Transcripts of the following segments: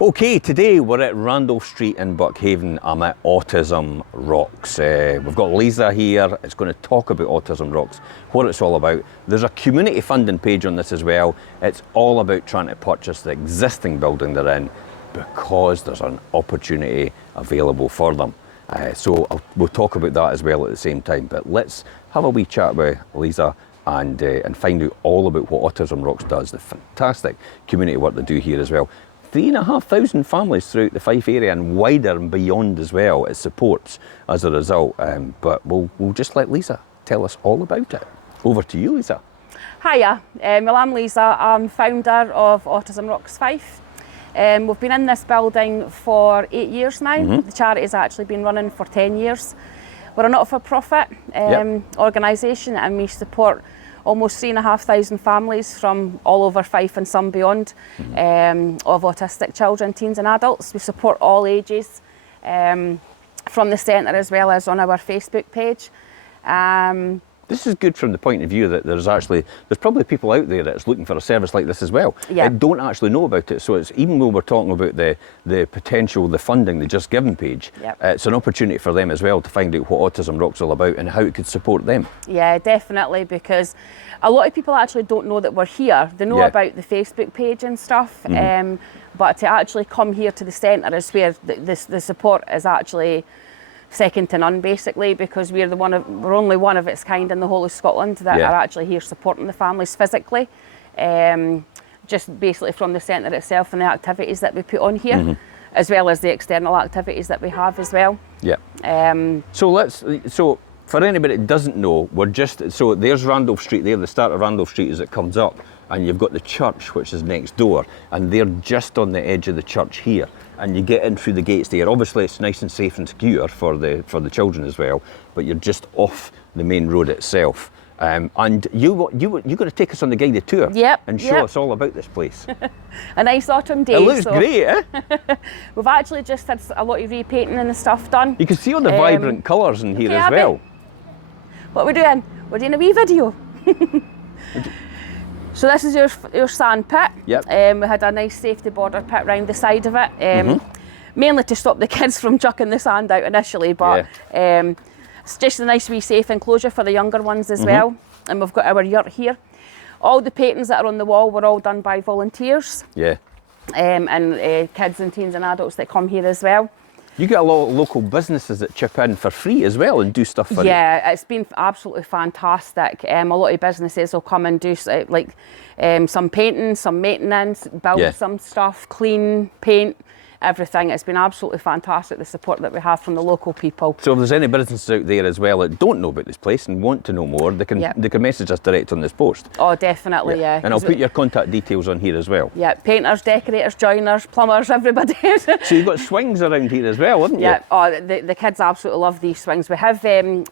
Okay, today we're at Randolph Street in Buckhaven. I'm at Autism Rocks. We've got Liza here. It's going to talk about Autism Rocks, what it's all about. There's a community funding page on this as well. It's all about trying to purchase the existing building they're in because there's an opportunity available for them. We'll talk about that as well at the same time. But let's have a wee chat with Liza and find out all about what Autism Rocks does, the fantastic community work they do here as well. 3,500 families throughout the Fife area and wider and beyond as well it supports as a result. But we'll just let Liza tell us all about it. Over to you, Liza. Hiya, well I'm Liza, I'm founder of Autism Rocks Fife. We've been in this building for 8 years now. The charity's actually been running for 10 years. We're a not-for-profit organisation and we support almost 3,500 families from all over Fife and some beyond of autistic children, teens and adults. We support all ages from the centre as well as on our Facebook page. This is good from the point of view that there's probably people out there that's looking for a service like this as well. That don't actually know about it. So it's, even when we're talking about the potential, the funding, the Just Giving page, it's an opportunity for them as well to find out what Autism Rocks is all about and how it could support them. Yeah, definitely, because a lot of people actually don't know that we're here. They know about the Facebook page and stuff, but to actually come here to the centre is where the support is actually second to none, basically, because we're only one of its kind in the whole of Scotland that are actually here supporting the families physically, just basically from the centre itself and the activities that we put on here, as well as the external activities that we have as well. So for anybody that doesn't know, there's Randolph Street there, the start of Randolph Street as it comes up, and you've got the church which is next door, and they're just on the edge of the church here. And you get in through the gates there. Obviously it's nice and safe and secure for the children as well, but you're just off the main road itself. And you're going to take us on the guided tour and show us all about this place. A nice autumn day. It looks great, eh? We've actually just had a lot of repainting and stuff done. You can see all the vibrant colours in here as well. What are we doing? We're doing a wee video. So this is your sand pit. We had a nice safety border pit round the side of it, mainly to stop the kids from chucking the sand out initially, but it's just a nice wee safe enclosure for the younger ones as well. And we've got our yurt here. All the paintings that are on the wall were all done by volunteers. And kids and teens and adults that come here as well. You get a lot of local businesses that chip in for free as well and do stuff for you. Yeah, it's been absolutely fantastic. A lot of businesses will come and do some painting, some maintenance, build some stuff, clean, paint, everything. It's been absolutely fantastic, the support that we have from the local people. So if there's any businesses out there as well that don't know about this place and want to know more, they can message us direct on this post. Oh, definitely, And I'll put your contact details on here as well. Yeah, painters, decorators, joiners, plumbers, everybody. So you've got swings around here as well, haven't you? Yeah, oh, the kids absolutely love these swings. We have 3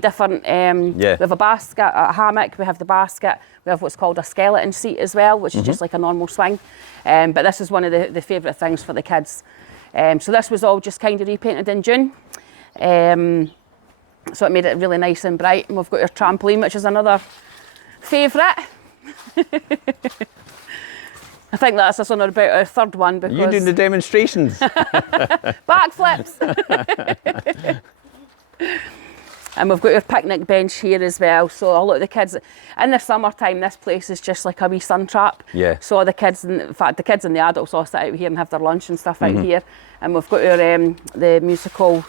different, we have a basket, a hammock, we have the basket, we have what's called a skeleton seat as well, which is just like a normal swing. But this is one of the favourite things for the kids. So this was all just kind of repainted in June. So it made it really nice and bright. And we've got your trampoline, which is another favourite. I think that's us on about our third one because... You doing the demonstrations? Backflips! And we've got your picnic bench here as well. So a lot of the kids, in the summertime, this place is just like a wee sun trap. So the kids, in fact, the kids and the adults all sit out here and have their lunch and stuff out here. And we've got our, the musical,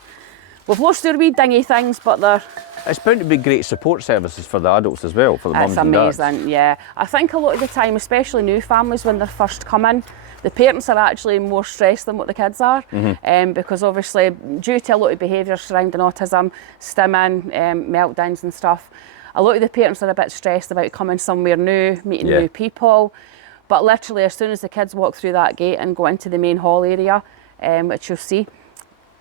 we've lost our wee dingy things, but they're... It's bound to be great support services for the adults as well, for the mums and dads. It's amazing, yeah. I think a lot of the time, especially new families, when they're first coming, the parents are actually more stressed than what the kids are, because obviously due to a lot of behaviours surrounding autism, stimming, meltdowns and stuff, a lot of the parents are a bit stressed about coming somewhere new, meeting new people. But literally as soon as the kids walk through that gate and go into the main hall area, which you'll see,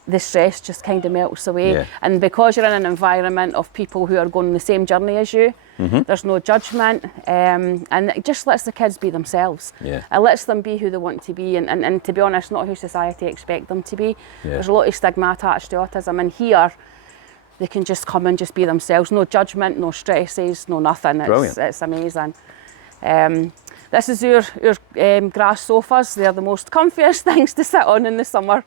the stress just kind of melts away. And because you're in an environment of people who are going the same journey as you, there's no judgment, and it just lets the kids be themselves. It lets them be who they want to be, and to be honest, not who society expect them to be. There's a lot of stigma attached to autism, and here they can just come and just be themselves. No judgment, no stresses, no nothing. It's amazing. This is your grass sofas. They're the most comfiest things to sit on in the summer.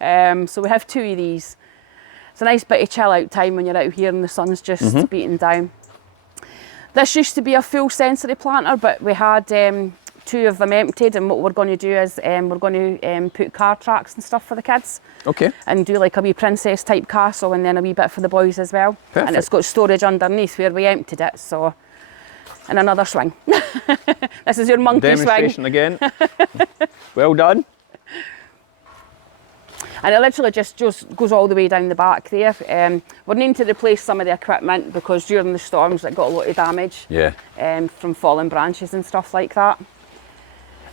So we have 2 of these. It's a nice bit of chill out time when you're out here and the sun's just beating down. This used to be a full sensory planter, but we had 2 of them emptied, and what we're going to do is we're going to put car tracks and stuff for the kids. Okay. And do like a wee princess type castle, and then a wee bit for the boys as well. Perfect. And it's got storage underneath where we emptied it, so. And another swing. This is your monkey Demonstration swing. again. Well done. And it literally just goes all the way down the back there. We're needing to replace some of the equipment because during the storms it got a lot of damage. Yeah. From fallen branches and stuff like that.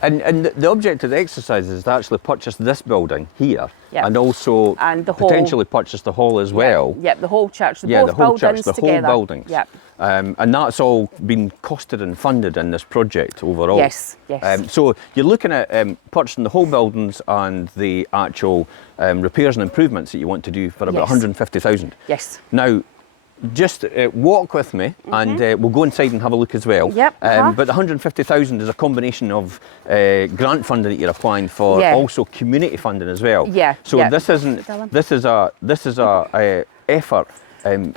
And the object of the exercise is to actually purchase this building here, and also the potentially purchase the hall as well. Yep, the whole church, the whole church, the together. whole buildings. Yep. And that's all been costed and funded in this project overall. Yes, yes. So you're looking at purchasing the whole buildings and the actual repairs and improvements that you want to do for about 150,000. Yes. Now, just walk with me, and we'll go inside and have a look as well. Yep. But the 150,000 is a combination of grant funding that you're applying for, also community funding as well. Yeah. So this isn't. This is a effort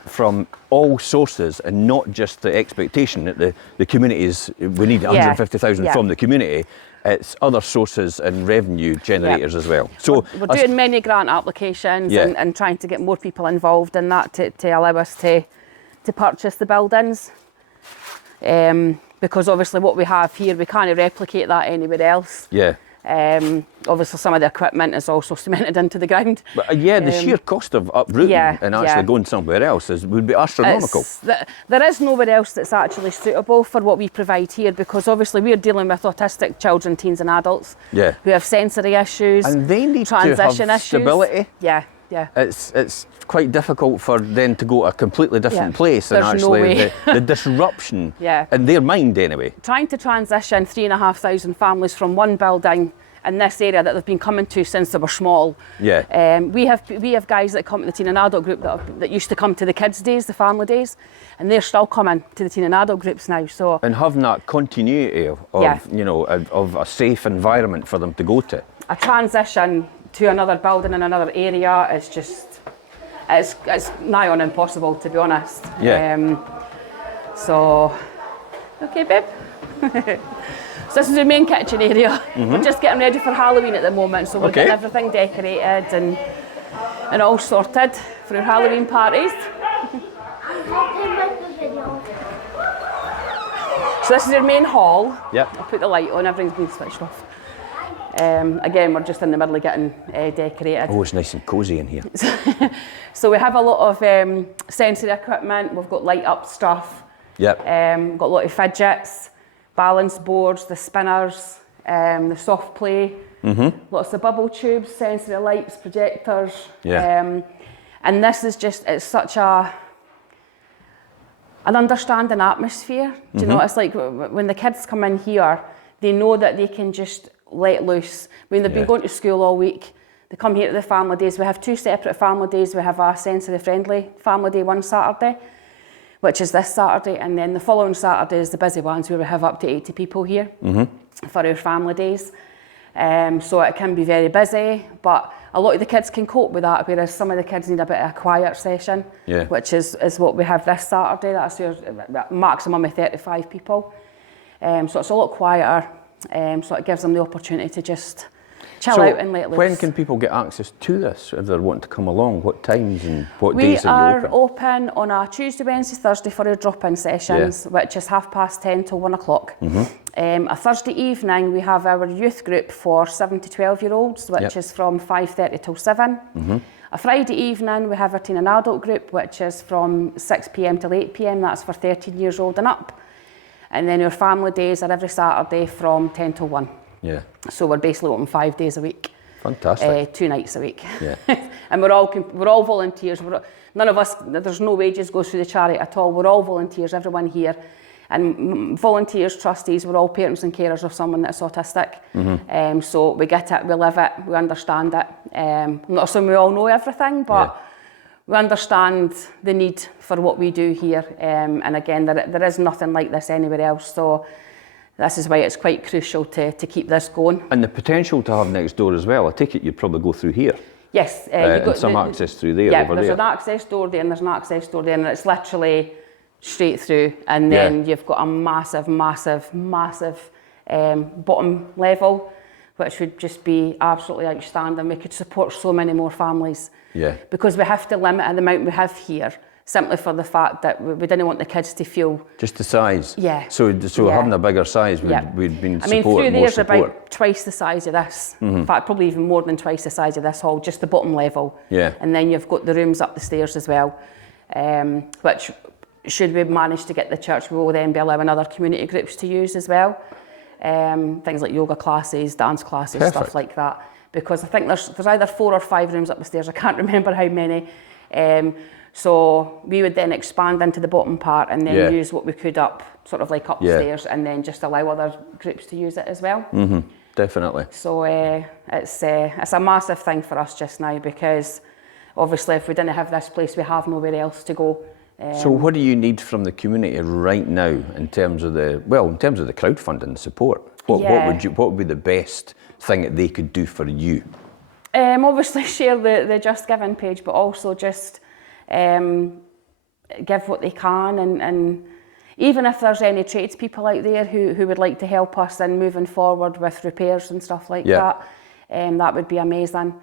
from all sources, and not just the expectation that the communities, we need 150,000 from the community. It's other sources and revenue generators as well. So we're doing many grant applications and trying to get more people involved in that to allow us to purchase the buildings. Because obviously what we have here, we can't replicate that anywhere else. Yeah. Obviously some of the equipment is also cemented into the ground. But the sheer cost of uprooting and actually going somewhere else would be astronomical. There is nowhere else that's actually suitable for what we provide here, because obviously we're dealing with autistic children, teens and adults who have sensory issues, and they need transition to have issues. stability. Yeah. It's quite difficult for them to go to a completely different place, and There's actually no way. the disruption in their mind anyway. Trying to transition 3,500 families from one building in this area that they've been coming to since they were small. Yeah. We have guys that come to the teen and adult group that used to come to the kids' days, the family days, and they're still coming to the teen and adult groups now. So and having that continuity of a safe environment for them to go to. A transition to another building in another area is just it's nigh on impossible, to be honest. Yeah. Okay, babe. So this is the main kitchen area. We're just getting ready for Halloween at the moment, so we're getting everything decorated and all sorted for our Halloween parties. So this is our main hall. Yep. I'll put the light on, everything's been switched off. Again, we're just in the middle of getting decorated. Oh, it's nice and cosy in here. So we have a lot of sensory equipment. We've got light up stuff. Yep. We've got a lot of fidgets, balance boards, the spinners, the soft play, lots of bubble tubes, sensory lights, projectors. Yeah. And this is just, it's such an understanding atmosphere. Do you know, it's like when the kids come in here, they know that they can just let loose. I mean, they've been going to school all week. They come here to the family days. We have 2 separate family days. We have a sensory friendly family day one Saturday, which is this Saturday, and then the following Saturday is the busy ones where we have up to 80 people here for our family days. So it can be very busy, but a lot of the kids can cope with that, whereas some of the kids need a bit of a quiet session, which is what we have this Saturday. That's your maximum of 35 people. So it's a lot quieter, so it gives them the opportunity to just chill out and let loose. When can people get access to this if they're wanting to come along? What times and what days are you open? We are open on a Tuesday, Wednesday, Thursday for our drop-in sessions, which is 10:30 till 1 o'clock. A Thursday evening we have our youth group for 7 to 12-year-olds, which is from 5:30 till 7. A Friday evening we have our teen and adult group, which is from 6 p.m. till 8 p.m. That's for 13 years old and up. And then our family days are every Saturday from 10 till 1. Yeah. So we're basically open 5 days a week. Fantastic. 2 nights a week. Yeah. And we're all volunteers. None of us, there's no wages goes through the charity at all. We're all volunteers, everyone here. And volunteers, trustees, we're all parents and carers of someone that's autistic. So we get it, we live it, we understand it. I'm not assuming we all know everything, but we understand the need for what we do here. And again, there is nothing like this anywhere else. So this is why it's quite crucial to keep this going. And the potential to have next door as well. I take it you'd probably go through here. Yes. You've got some access through there, over there's there. an access door there and there's an access door there, and it's literally straight through. And then you've got a massive, massive, massive bottom level, which would just be absolutely outstanding. We could support so many more families. Yeah. Because we have to limit the amount we have here, simply for the fact that we didn't want the kids to feel... Just the size? Yeah. So having a bigger size we'd been I mean, support, through more there's support. about twice the size of this. In fact, probably even more than twice the size of this hall, just the bottom level. Yeah. And then you've got the rooms up the stairs as well, which, should we manage to get the church, we will then be allowing other community groups to use as well. Things like yoga classes, dance classes, stuff like that. Because I think there's either 4 or 5 rooms up the stairs, I can't remember how many. So we would then expand into the bottom part and then use what we could up, sort of like upstairs, and then just allow other groups to use it as well. Definitely. So it's a massive thing for us just now, because obviously if we didn't have this place, we have nowhere else to go. So what do you need from the community right now in terms of the crowdfunding support? What would be the best thing that they could do for you? Obviously share the Just Giving page, but also just give what they can, and even if there's any tradespeople out there who would like to help us in moving forward with repairs and stuff like that, that would be amazing.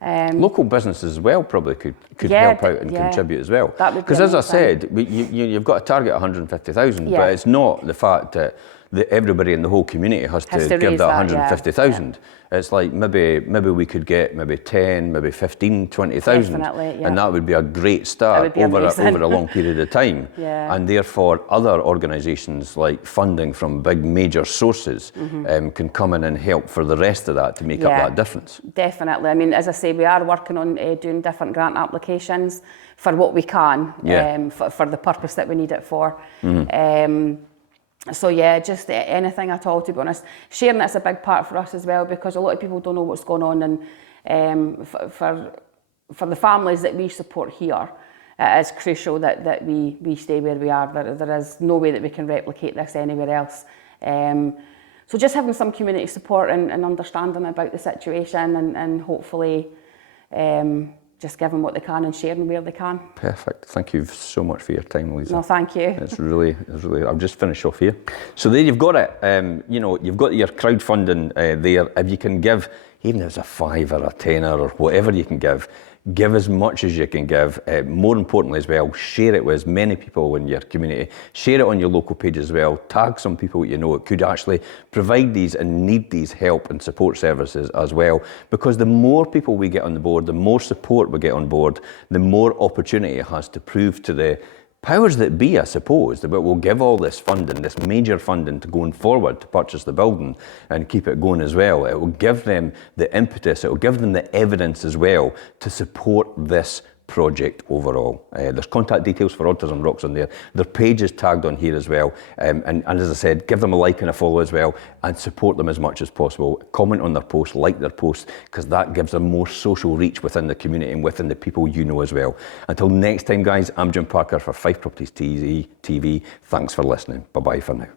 Local businesses as well probably could help out and contribute as well. Because as I said, you've got a target of 150,000, but it's not the fact that everybody in the whole community has to give that 150,000. It's like maybe we could get maybe 10, maybe 15, 20,000. Definitely, and that would be a great start over a long period of time. And therefore other organisations like funding from big major sources can come in and help for the rest of that to make up that difference. Definitely. I mean, as I say, we are working on doing different grant applications for what we can, for the purpose that we need it for. So yeah, just anything at all, to be honest. Sharing it's a big part for us as well, because a lot of people don't know what's going on, and for the families that we support here, it is crucial that we stay where we are. There is no way that we can replicate this anywhere else. So just having some community support and understanding about the situation, and hopefully just giving what they can and sharing where they can. Perfect. Thank you so much for your time, Liza. No, thank you. It's really. I'll just finish off here. So there you've got it. You've got your crowdfunding there. If you can give, even if it's a £5 or a £10 or whatever you can give as much as you can give. More importantly as well, share it with as many people in your community. Share it on your local page as well. Tag some people that you know that could actually provide these and need these help and support services as well. Because the more people we get on the board, the more support we get on board, the more opportunity it has to prove to the powers that be, I suppose, that will give all this funding, this major funding to going forward to purchase the building and keep it going as well. It will give them the impetus, it will give them the evidence as well to support this project overall. There's contact details for Autism Rocks on there. Their page is tagged on here as well. And as I said, give them a like and a follow as well, and support them as much as possible. Comment on their posts, like their posts, because that gives them more social reach within the community and within the people you know as well. Until next time, guys, I'm Jim Parker for Fife Properties TV. Thanks for listening. Bye-bye for now.